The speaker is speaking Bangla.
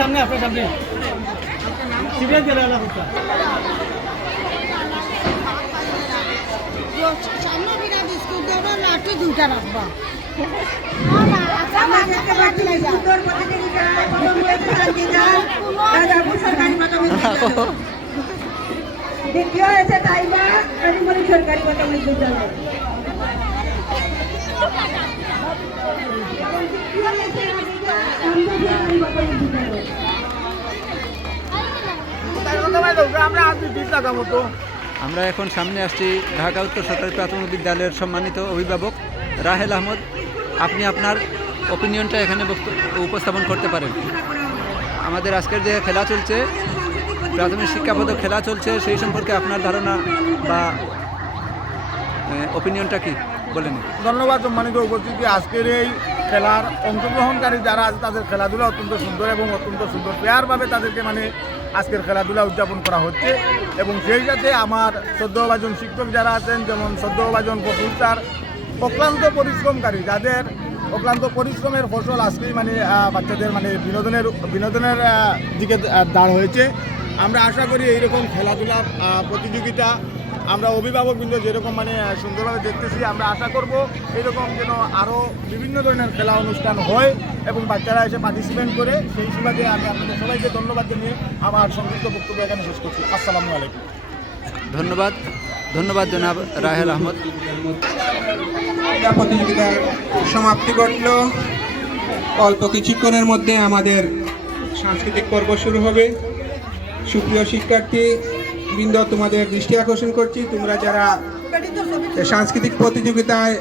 সামনে আপনার সামনে সিরিয়াস গেল সামনে বিনা বিস্কুট দেবো লাঠি দুটা রাখবা দ্বিতীয় হয়েছে তাইবা কারিমণি সরকারি প্রাথমিক বিদ্যালয়। আমরা এখন সামনে আসছি ঢাকা উত্তর সরকারি প্রাথমিক বিদ্যালয়ের সম্মানিত অভিভাবক রাহেল আহমদ। আপনি আপনার অপিনিয়নটা এখানে উপস্থাপন করতে পারেন। আমাদের আজকের যে খেলা চলছে, প্রাথমিক শিক্ষাবোধক খেলা চলছে, সেই সম্পর্কে আপনার ধারণা বা অপিনিয়নটা কি বলেন? ধন্যবাদ সম্মানিত উপস্থিতি। আজকের এই খেলার অংশগ্রহণকারী যারা আছে তাদের খেলাধুলা অত্যন্ত সুন্দর এবং অত্যন্ত সুন্দর ফেয়ারভাবে তাদেরকে আজকের খেলাধুলা উদযাপন করা হচ্ছে। এবং সেই সাথে আমার শ্রদ্ধেয়ভাজন শিক্ষক যারা আছেন, যেমন শ্রদ্ধেয়ভাজন ফসল স্যার, অক্লান্ত পরিশ্রমকারী, যাদের অক্লান্ত পরিশ্রমের ফসল আজকেই বাচ্চাদের বিনোদনের দিকে দাঁড় হয়েছে। আমরা আশা করি এইরকম খেলাধুলা প্রতিযোগিতা আমরা অভিভাবকবৃন্দ যেরকম সুন্দরভাবে দেখতেছি, আমরা আশা করব এরকম যেন আরও বিভিন্ন ধরনের খেলা অনুষ্ঠান হয় এবং বাচ্চারা এসে পার্টিসিপেট করে। সেই সুবাদে আমি আপনাদের সবাইকে ধন্যবাদ জানিয়ে আমার সংক্ষিপ্ত বক্তব্য এখানে শেষ করছি। আসসালামু আলাইকুম। ধন্যবাদ জনাব রাহেল আহমদ। প্রতিযোগিতার সমাপ্তি ঘটল। অল্প কিছুক্ষণের মধ্যে আমাদের সাংস্কৃতিক পর্ব শুরু হবে। সুপ্রিয় শিক্ষার্থী বৃন্দ, তোমাদের দৃষ্টি আকর্ষণ করছি, তোমরা যারা সাংস্কৃতিক প্রতিযোগিতায়